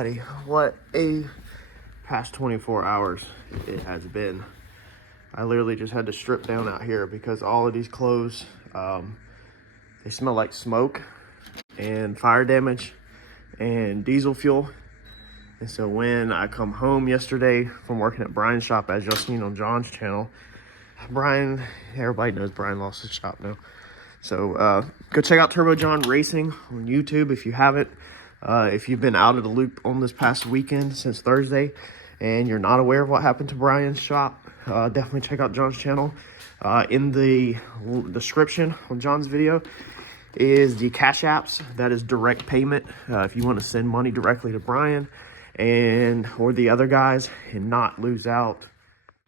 buddy, what a past 24 hours it has been. I literally just had to strip down out here because all of these clothes, they smell like smoke and fire damage and diesel fuel. And so when I come home yesterday from working at Bryan's shop, as y'all seen on John's channel, Bryan, everybody knows Bryan lost his shop now. So go check out Turbo John Racing on YouTube if you haven't. If you've been out of the loop on this past weekend since Thursday and you're not aware of what happened to Bryan's shop, definitely check out John's channel. In the description on John's video is the Cashapps. That is direct payment if you want to send money directly to Bryan or the other guys and not lose out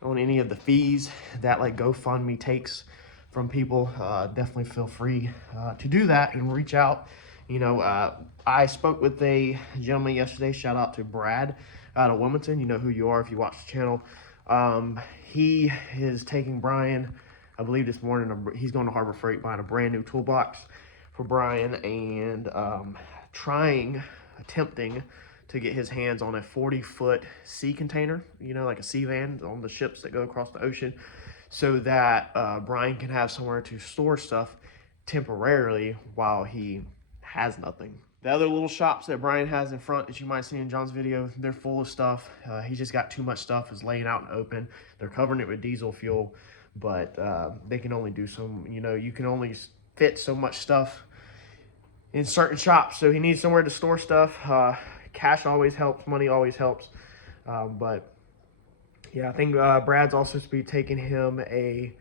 on any of the fees that like GoFundMe takes from people. Definitely feel free to do that and reach out. You know, I spoke with a gentleman yesterday. Shout out to Brad out of Wilmington. You know who you are if you watch the channel. He is taking Bryan, I believe this morning, he's going to Harbor Freight buying a brand new toolbox for Bryan and attempting to get his hands on a 40-foot sea container, you know, like a sea van on the ships that go across the ocean, so that Bryan can have somewhere to store stuff temporarily while he has nothing. The other little shops that Bryan has in front that you might see in John's video, they're full of stuff. He just got too much stuff. It's laying out in the open. They're covering it with diesel fuel, but they can only do some, you know, you can only fit so much stuff in certain shops. So he needs somewhere to store stuff. Cash always helps. Money always helps. But yeah, I think Brad's also supposed to be taking him a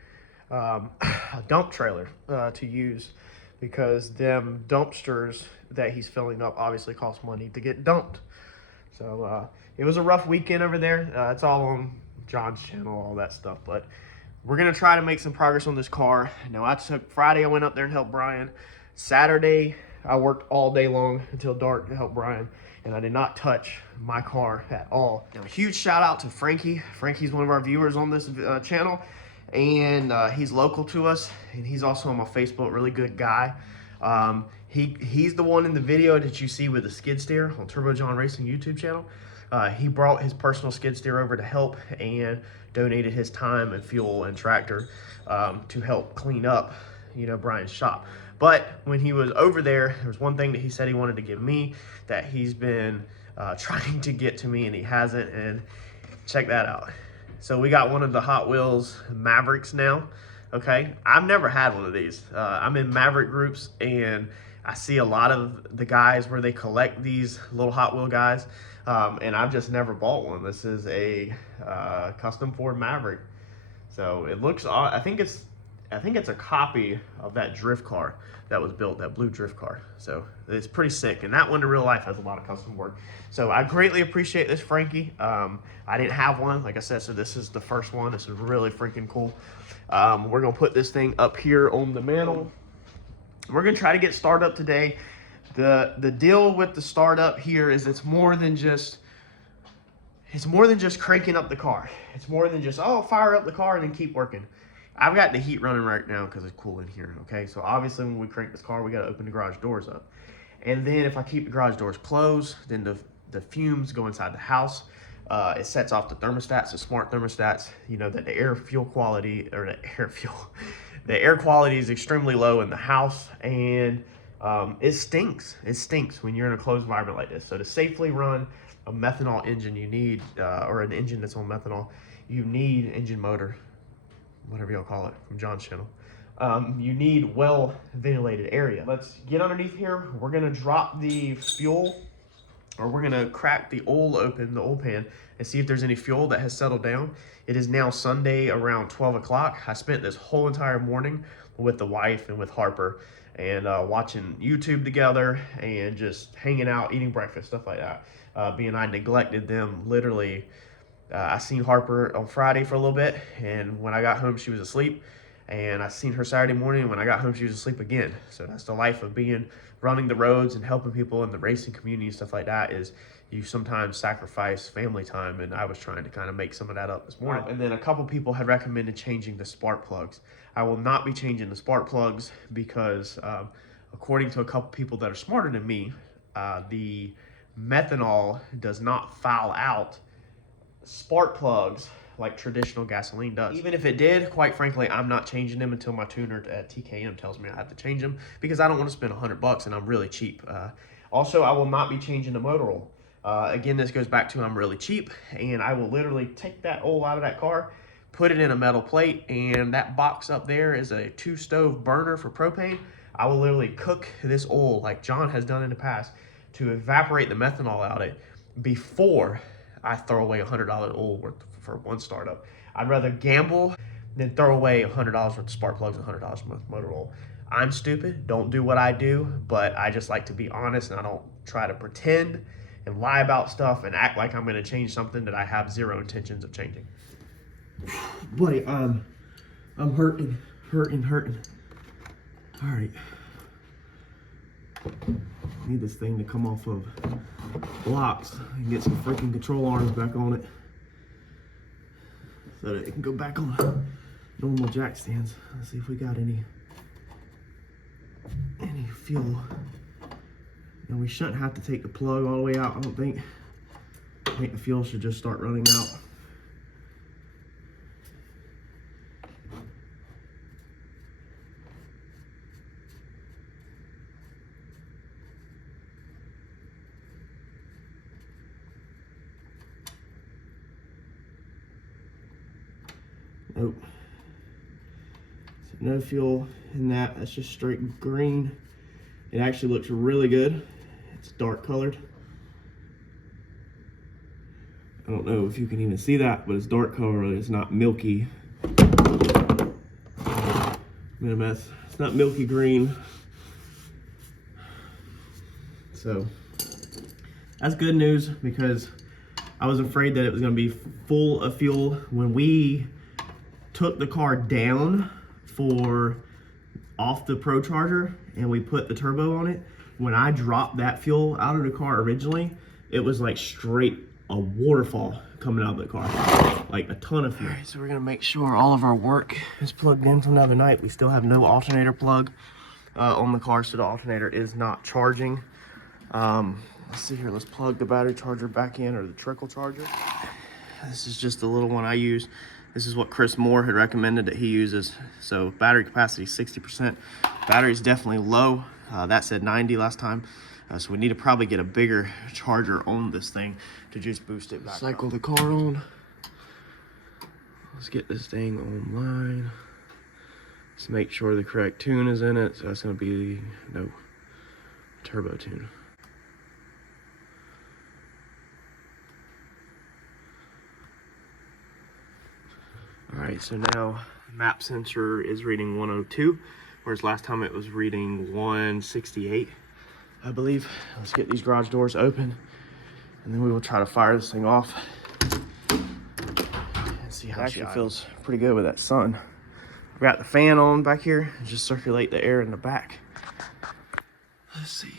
dump trailer to use, because them dumpsters that he's filling up obviously cost money to get dumped. So it was a rough weekend over there. It's all on John's channel, all that stuff. But we're going to try to make some progress on this car. Now, Friday I went up there and helped Bryan. Saturday, I worked all day long until dark to help Bryan, and I did not touch my car at all. Now, a huge shout out to Frankie. Frankie's one of our viewers on this channel, and he's local to us, and he's also on my Facebook. Really good guy. He's the one in the video that you see with the skid steer on Turbo John Racing YouTube channel. He brought his personal skid steer over to help and donated his time and fuel and tractor to help clean up, you know, Bryan's shop. But when he was over there was one thing that he said he wanted to give me that he's been trying to get to me and he hasn't, and check that out. So we got one of the Hot Wheels Mavericks now. Okay, I've never had one of these. I'm in Maverick groups and I see a lot of the guys where they collect these little Hot Wheel guys, and I've just never bought one. This is a custom Ford Maverick. So it looks, I think it's a copy of that drift car that was built, that blue drift car. So it's pretty sick. And that one in real life has a lot of custom work. So I greatly appreciate this, Frankie. I didn't have one, like I said, so this is the first one. This is really freaking cool. We're gonna put this thing up here on the mantle. We're gonna try to get started up today. The deal with the startup here is it's more than just cranking up the car. It's more than just, oh, fire up the car and then keep working. I've got the heat running right now because it's cool in here, okay? So obviously when we crank this car, we gotta open the garage doors up. And then if I keep the garage doors closed, then the fumes go inside the house. It sets off the thermostats, the smart thermostats, you know, that the air quality is extremely low in the house, and it stinks. It stinks when you're in a closed environment like this. So to safely run a methanol engine, you need, or an engine that's on methanol, you need engine motor, whatever y'all call it, from John's channel. You need well-ventilated area. Let's get underneath here. We're gonna drop the fuel, or we're gonna crack the oil open, the oil pan, and see if there's any fuel that has settled down. It is now Sunday around 12 o'clock. I spent this whole entire morning with the wife and with Harper and watching YouTube together and just hanging out, eating breakfast, stuff like that. Being I neglected them literally. I seen Harper on Friday for a little bit, and when I got home, she was asleep. And I seen her Saturday morning, and when I got home, she was asleep again. So that's the life of running the roads and helping people in the racing community and stuff like that, is you sometimes sacrifice family time, and I was trying to kind of make some of that up this morning. And then a couple people had recommended changing the spark plugs. I will not be changing the spark plugs because according to a couple people that are smarter than me, the methanol does not foul out spark plugs like traditional gasoline does. Even if it did, quite frankly, I'm not changing them until my tuner at TKM tells me I have to change them, because I don't want to spend $100 and I'm really cheap. Also, I will not be changing the motor oil. Again, this goes back to I'm really cheap, and I will literally take that oil out of that car, put it in a metal plate, and that box up there is a 2-stove burner for propane. I will literally cook this oil like John has done in the past to evaporate the methanol out of it before I throw away $100 oil worth for one startup. I'd rather gamble than throw away $100 worth of spark plugs and $100 worth of motor oil. I'm stupid, don't do what I do, but I just like to be honest, and I don't try to pretend and lie about stuff and act like I'm gonna change something that I have zero intentions of changing. Buddy, I'm hurting. All right. Need this thing to come off of blocks and get some freaking control arms back on it so that it can go back on normal jack stands. Let's see if we got any fuel. And we shouldn't have to take the plug all the way out, I don't think. I think the fuel should just start running out. Nope. So no fuel in that. That's just straight green. It actually looks really good. It's dark colored. I don't know if you can even see that, but it's dark colored. It's not milky. Mess. It's not milky green. So that's good news, because I was afraid that it was going to be full of fuel when we took the car down off the Procharger and we put the turbo on it. When I dropped that fuel out of the car originally, it was like straight a waterfall coming out of the car, like a ton of fuel. All right, so we're gonna make sure all of our work is plugged in from the other night. We still have no alternator plug on the car, so the alternator is not charging. Let's see here, let's plug the battery charger back in, or the trickle charger. This is just the little one I use. This is what Chris Moore had recommended that he uses. So battery capacity 60%. Battery's definitely low. That said 90 last time. So we need to probably get a bigger charger on this thing to just boost it back. Cycle the car on. Let's get this thing online. Let's make sure the correct tune is in it. So that's gonna be, no, turbo tune. All right, so now the map sensor is reading 102, whereas last time it was reading 168, I believe. Let's get these garage doors open, and then we will try to fire this thing off and see how she feels. Pretty good with that sun. I've got the fan on back here, just circulate the air in the back. Let's see.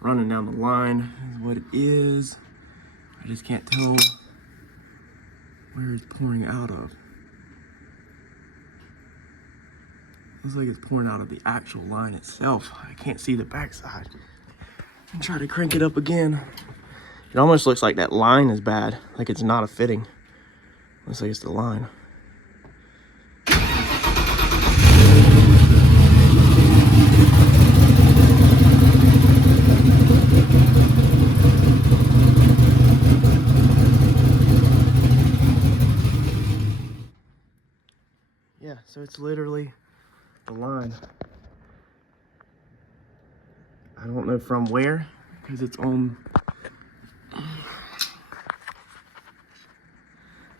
running down the line is what it is. I just can't tell where it's pouring out of. Looks like it's pouring out of the actual line itself. I can't see the backside. And try to crank it up again. It almost looks like that line is bad, like it's not a fitting. Looks like it's the line. Yeah, so it's literally the line. I don't know from where, because it's on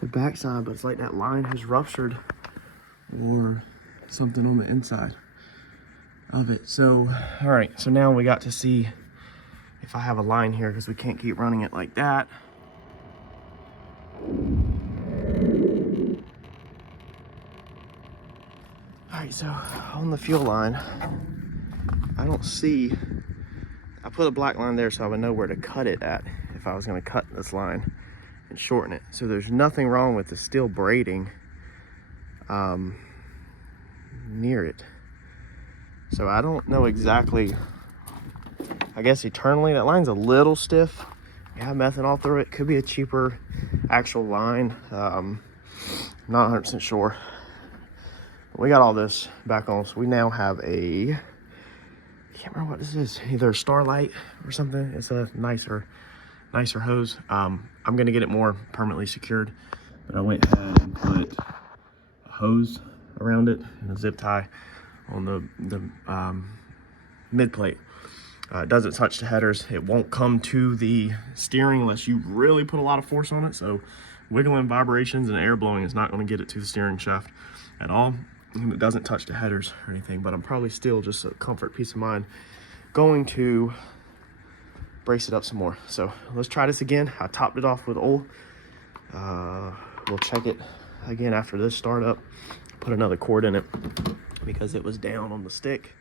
the backside, but it's like that line has ruptured or something on the inside of it. So, all right, so now we got to see if I have a line here, because we can't keep running it like that. All right, so on the fuel line, I don't see, I put a black line there so I would know where to cut it at if I was gonna cut this line and shorten it. So there's nothing wrong with the steel braiding near it. So I don't know exactly, I guess eternally, that line's a little stiff. You have methanol through it. Could be a cheaper actual line. Not 100% sure. We got all this back on, so we now have a, I can't remember what this is, either a Starlight or something. It's a nicer hose. I'm gonna get it more permanently secured, but I went ahead and put a hose around it and a zip tie on the mid plate. It doesn't touch the headers. It won't come to the steering unless you really put a lot of force on it. So wiggling, vibrations, and air blowing is not going to get it to the steering shaft at all. And it doesn't touch the headers or anything, but I'm probably still, just a comfort, peace of mind, going to brace it up some more. So let's try this again. I topped it off with oil. We'll check it again after this startup. Put another cord in it because it was down on the stick.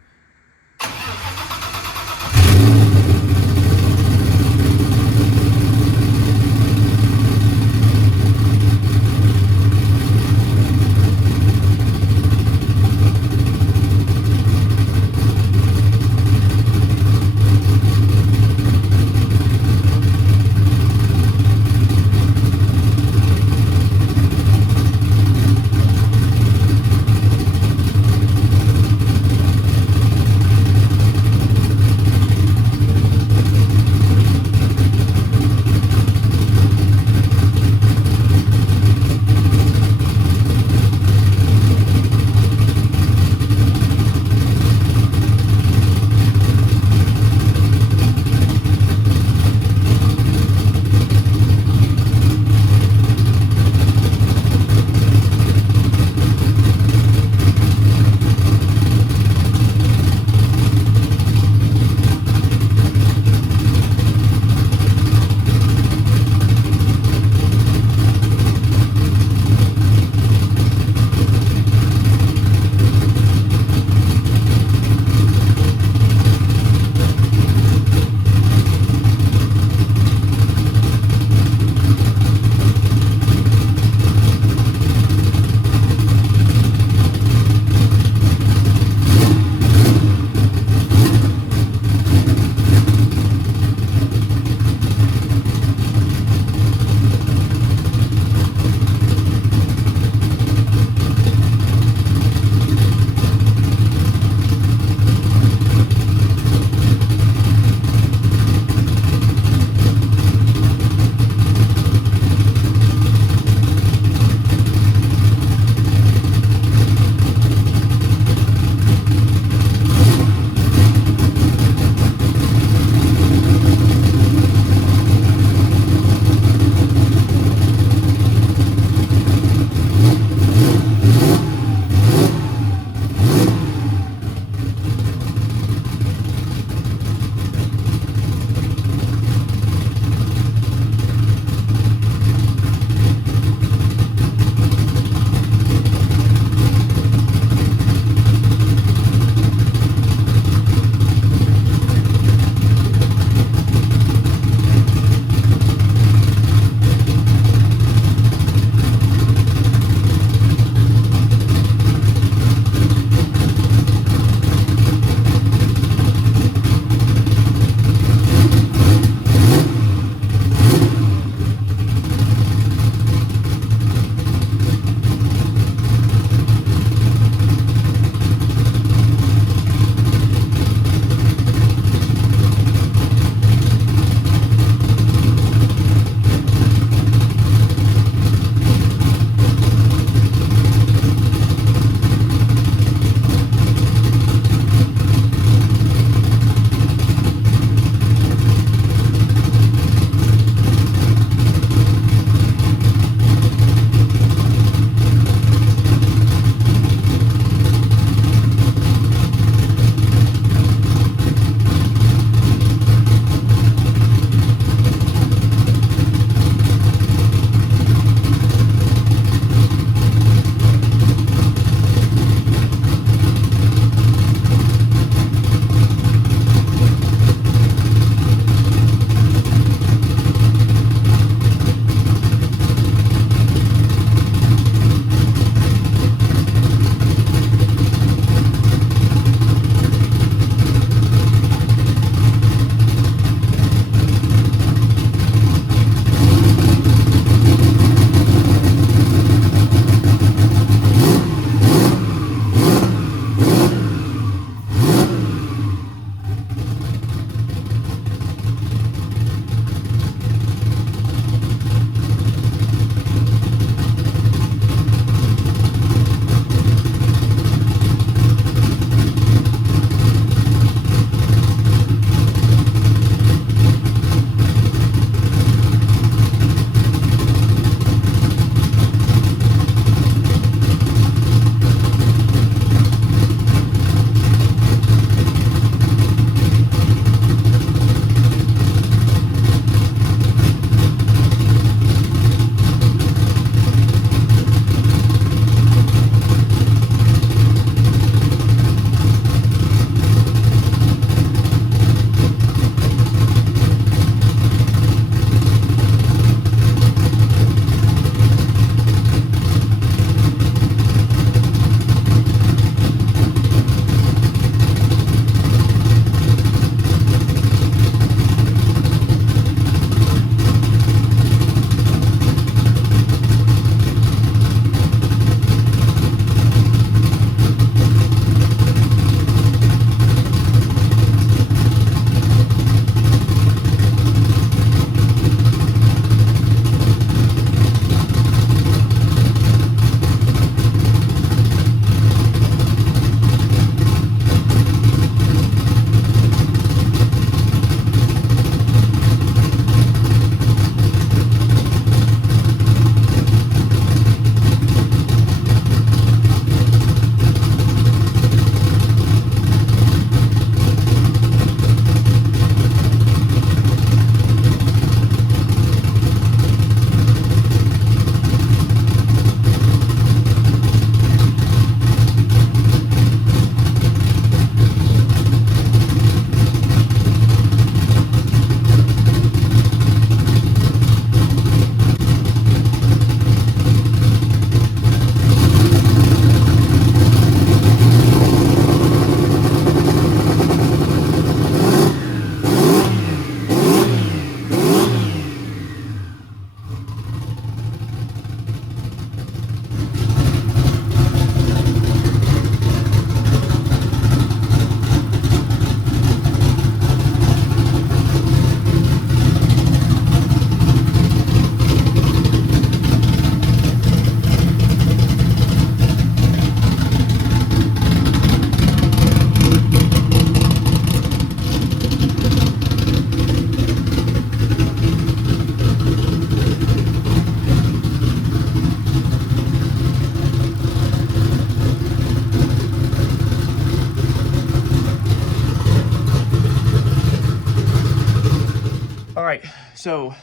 All right, so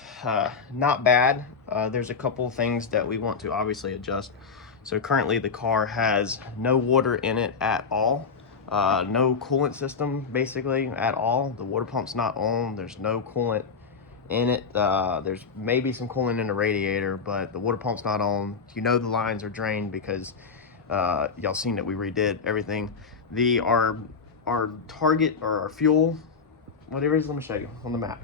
not bad. There's a couple things that we want to obviously adjust. So currently the car has no water in it at all. No coolant system basically at all. The water pump's not on. There's no coolant in it. There's maybe some coolant in the radiator, but the water pump's not on. You know the lines are drained because y'all seen that we redid everything. Our target or our fuel, whatever it is, let me show you on the map.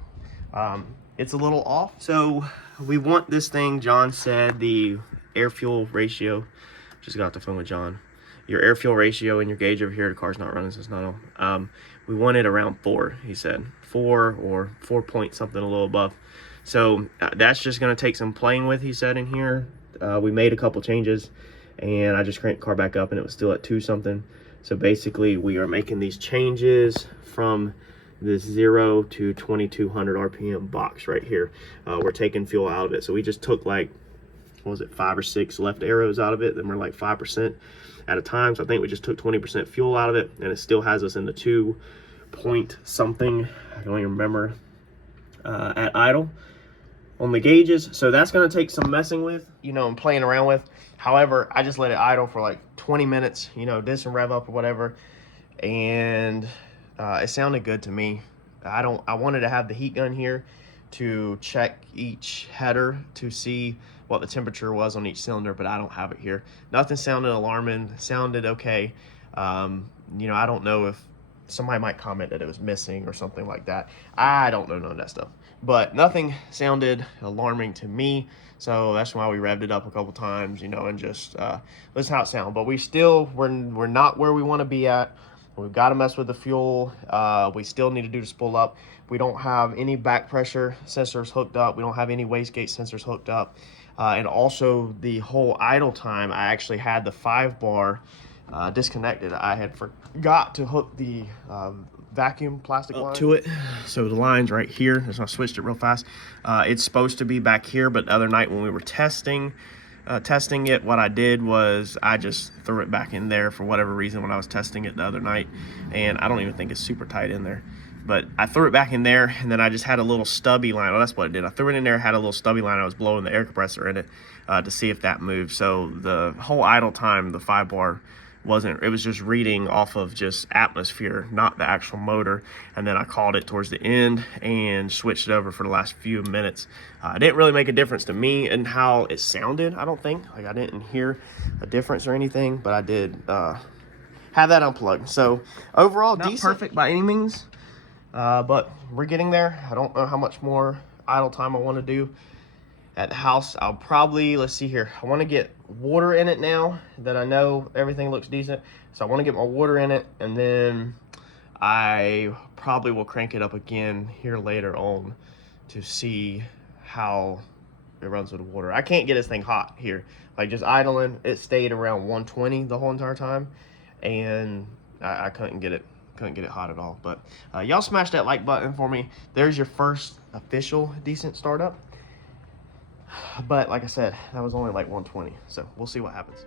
It's a little off. So we want this thing, John said, the air fuel ratio, just got off the phone with John. Your air fuel ratio and your gauge over here, the car's not running, so it's not on. We want it around 4, he said. 4 or 4 point something, a little above. So that's just gonna take some playing with, he said in here. We made a couple changes and I just cranked the car back up and it was still at 2 something. So basically we are making these changes from this 0 to 2200 RPM box right here. We're taking fuel out of it. So we just took like, what was it, 5 or 6 left arrows out of it. Then we're like 5% at a time. So I think we just took 20% fuel out of it and it still has us in the 2 point something, I don't even remember, at idle on the gauges. So that's gonna take some messing with, you know, and playing around with. However, I just let it idle for like 20 minutes, you know, did some rev up or whatever. And it sounded good to me. I wanted to have the heat gun here to check each header to see what the temperature was on each cylinder, but I don't have it here. Nothing sounded alarming, sounded okay. You know, I don't know if somebody might comment that it was missing or something like that. I don't know none of that stuff, but nothing sounded alarming to me. So that's why we revved it up a couple times, you know, and just listen how it sounds. But we're not where we want to be at. We've got to mess with the fuel. We still need to do the spool up. We don't have any back pressure sensors hooked up. We don't have any wastegate sensors hooked up. And also the whole idle time, I actually had the 5-bar disconnected. I had forgot to hook the vacuum plastic line to it. So the line's right here. So I switched it real fast. It's supposed to be back here, but the other night when we were testing it, what I did was I just threw it back in there for whatever reason when I was testing it the other night, and I don't even think it's super tight in there, but I threw it back in there, and then I just had a little stubby line. Oh, that's what it did. I threw it in there, had a little stubby line. I was blowing the air compressor in it to see if that moved. So the whole idle time, the 5-bar it was just reading off of just atmosphere, not the actual motor. And then I called it towards the end and switched it over for the last few minutes. It didn't really make a difference to me and how it sounded, I don't think. Like, I didn't hear a difference or anything, but I did have that unplugged. So overall, not decent. Perfect by any means, but we're getting there. I don't know how much more idle time I want to do at the house. I'll probably, let's see here, I want to get water in it now that I know everything looks decent. So I want to get my water in it, and then I probably will crank it up again here later on to see how it runs with the water. I can't get this thing hot here. Like, just idling, it stayed around 120 the whole entire time, and I couldn't get it hot at all. But y'all smash that like button for me. There's your first official decent startup. But like I said, that was only like 120, so we'll see what happens.